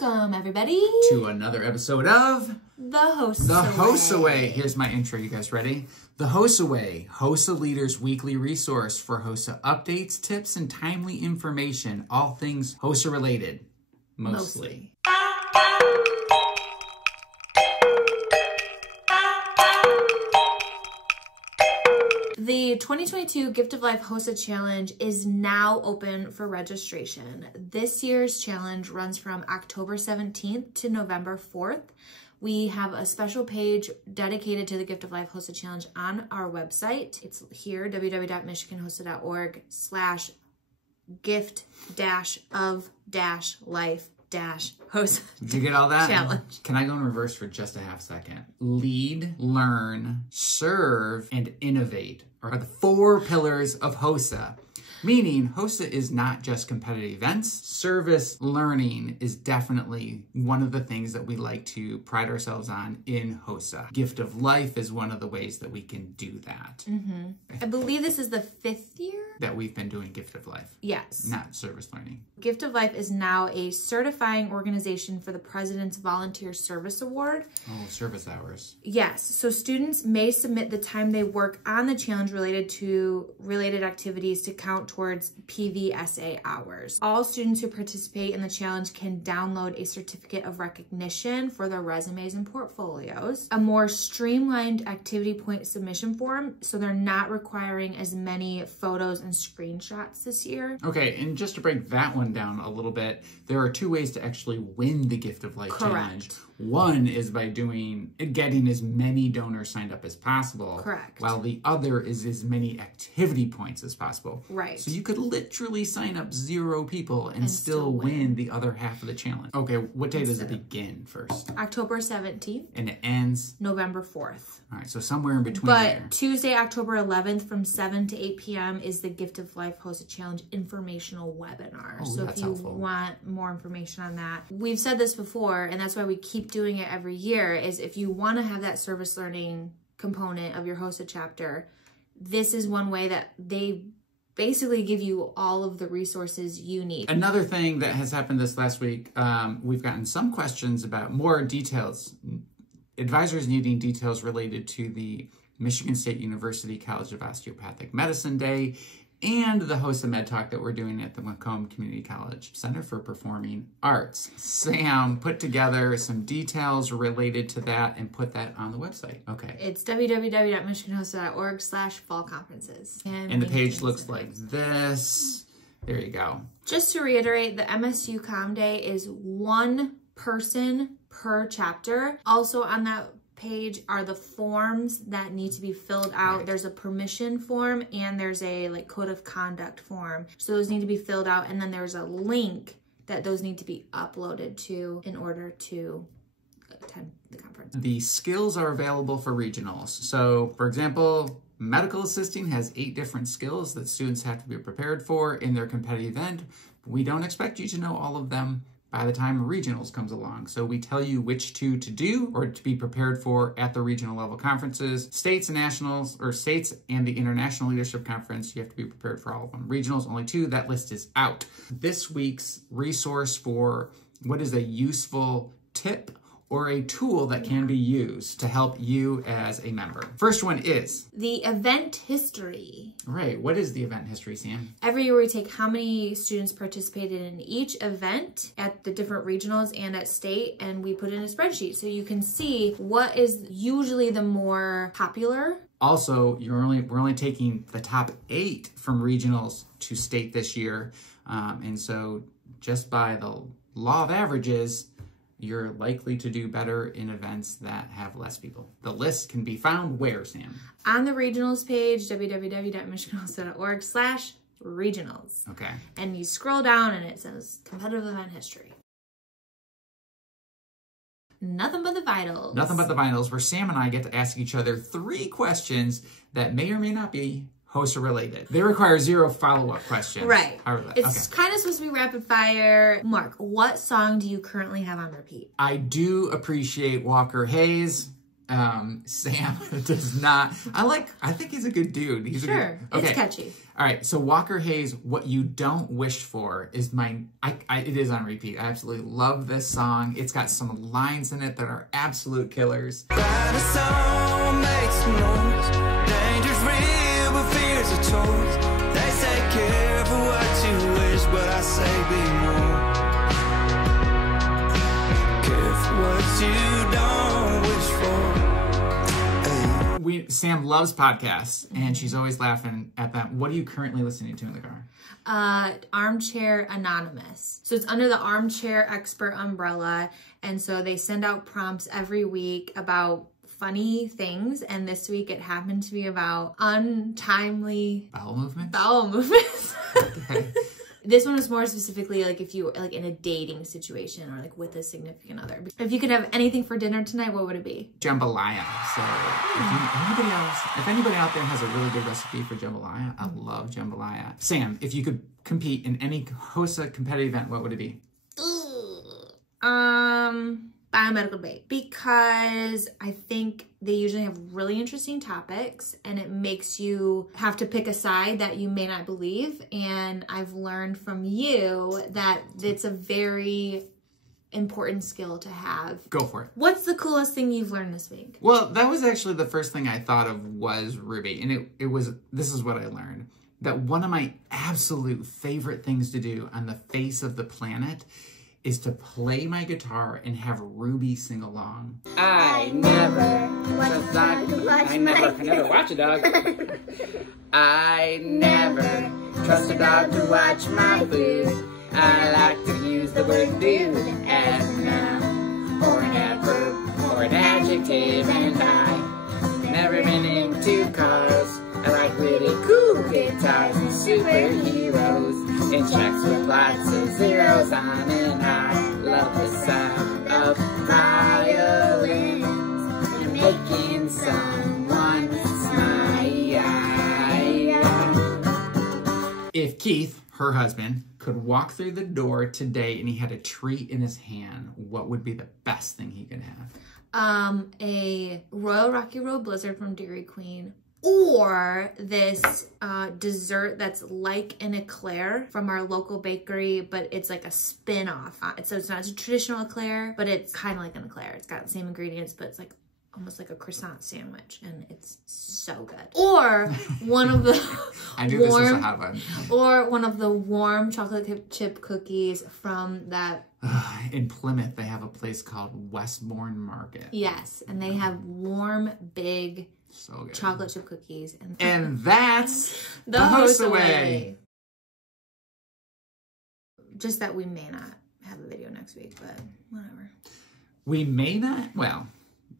Welcome, everybody, to another episode of The Hosa The Hosa Way. Here's my intro. You guys ready? The Hosa Way, Hosa Leaders' weekly resource for Hosa updates, tips, and timely information, all things Hosa related, mostly. The 2022 Gift of Life Hosa Challenge is now open for registration. This year's challenge runs from October 17th to November 4th. We have a special page dedicated to the Gift of Life Hosa Challenge on our website. It's here, www.michiganhosa.org/gift-of-life-Hosa. Did you get all that? Challenge. Can I go in reverse for just a half second? Lead, learn, serve, and innovate are the 4 pillars of Hosa. Meaning, Hosa is not just competitive events. Service learning is definitely one of the things that we like to pride ourselves on in Hosa. Gift of Life is one of the ways that we can do that. I believe this is the 5th year that we've been doing Gift of Life. Yes. Not service learning. Gift of Life is now a certifying organization for the President's Volunteer Service Award. Oh, service hours. Yes. So students may submit the time they work on the challenge related activities to count towards PVSA hours. All students who participate in the challenge can download a certificate of recognition for their resumes and portfolios, a more streamlined activity point submission form, so they're not requiring as many photos and screenshots this year. Okay, and just to break that one down a little bit, there are 2 ways to actually win the Gift of Life Challenge. One is by getting as many donors signed up as possible. Correct. While the other is as many activity points as possible. Right. So you could literally sign up 0 people and still win the other half of the challenge. Okay, what day does it begin first? October 17th. And it ends? November 4th. All right, so somewhere in between But there. Tuesday, October 11th from 7 to 8 p.m. is the Gift of Life Hosa Challenge informational webinar. Oh, so if you helpful. want more information on that, we've said this before, and that's why we keep doing it every year, is if you want to have that service learning component of your Hosa chapter, this is one way that they basically give you all of the resources you need. Another thing that has happened this last week, we've gotten some questions about more details. Advisors needing details related to the Michigan State University College of Osteopathic Medicine Day and the Hosa Med Talk that we're doing at the Macomb Community College Center for Performing Arts. Sam put together some details related to that and put that on the website. Okay. It's www.michiganhosa.org/fall conferences. And the page looks like this. There you go. Just to reiterate, the MSU Com Day is 1 person per chapter. Also on that page are the forms that need to be filled out. Right. There's a permission form and there's a code of conduct form. So those need to be filled out, and then there's a link that those need to be uploaded to in order to attend the conference. The skills are available for regionals. So for example, medical assisting has 8 different skills that students have to be prepared for in their competitive event. We don't expect you to know all of them by the time regionals comes along. So we tell you which 2 to do or to be prepared for at the regional level conferences. States and nationals, or states and the International Leadership Conference, you have to be prepared for all of them. Regionals, only 2, that list is out. This week's resource for what is a useful tip or a tool that can be used to help you as a member. First one is the event history. Right, what is the event history, Sam? Every year we take how many students participated in each event at the different regionals and at state, and we put in a spreadsheet so you can see what is usually the more popular. Also, we're only taking the top 8 from regionals to state this year, and so just by the law of averages, you're likely to do better in events that have less people. The list can be found where, Sam? On the regionals page, www.michiganhosa.org/regionals. Okay. And you scroll down and it says competitive event history. Nothing but the vitals. Nothing but the vitals, where Sam and I get to ask each other 3 questions that may or may not be Hosa related. They require 0 follow-up questions. Right. It's kind of supposed to be rapid fire. Mark, what song do you currently have on repeat? I do appreciate Walker Hayes. Sam does not. I think he's a good dude. He's sure. Okay. It's catchy. All right. So Walker Hayes, What You Don't Wish For is it is on repeat. I absolutely love this song. It's got some lines in it that are absolute killers. Song makes noise. Danger's real, but fear's a choice. They say careful what you wish, but I say be more careful what you don't wish for. Sam loves podcasts, and she's always laughing at that. What are you currently listening to in the car? Armchair Anonymous. So it's under the Armchair Expert umbrella, and so they send out prompts every week about funny things, and this week it happened to be about untimely Bowel movements? Bowel movements. Okay. This one is more specifically like if you like in a dating situation or like with a significant other. If you could have anything for dinner tonight, what would it be? Jambalaya. So if anybody out there has a really good recipe for jambalaya, I love jambalaya. Sam, if you could compete in any Hosa competitive event, what would it be? Biomedical debate, because I think they usually have really interesting topics and it makes you have to pick a side that you may not believe. And I've learned from you that it's a very important skill to have. Go for it. What's the coolest thing you've learned this week? Well, that was actually the first thing I thought of was Ruby. And this is what I learned. That one of my absolute favorite things to do on the face of the planet is to play my guitar and have Ruby sing along. I never watch a dog. I never trust a dog to watch my food. I like to use the word dude as a noun or an adverb or an adjective, and I've never been into cars. I like really cool guitars and superheroes and checks with lots of zeros on, and I love the sound of violins and making someone smile. If Keith, her husband, could walk through the door today and he had a treat in his hand, what would be the best thing he could have? A Royal Rocky Road Blizzard from Dairy Queen, or this dessert that's like an eclair from our local bakery, but it's like a spin-off. So it's not a traditional eclair, but it's kind of like an eclair. It's got the same ingredients, but it's like almost like a croissant sandwich, and it's so good. Or one of the I knew this was a hot one. Or one of the warm chocolate chip cookies from that. In Plymouth, they have a place called Westbourne Market. Yes, and they have warm, big, so good chocolate chip cookies. And that's the Hosa way. Just that we may not have a video next week, but whatever. We may not? Well,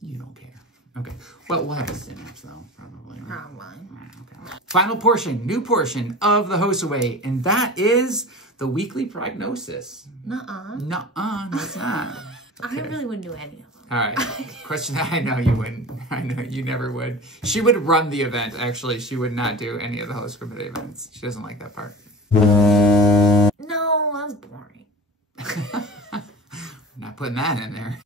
you don't care. Okay. Well, we'll have a synapse though, probably. Right? Probably. Okay. Final portion, new portion of the Hosa way, and that is the weekly prognosis. Nuh-uh. Nuh-uh, no, it's not. I really wouldn't do any of them. All right. Question. I know you wouldn't. I know you never would. She would run the event, actually. She would not do any of the host committee events. She doesn't like that part. No, that's boring. I'm not putting that in there.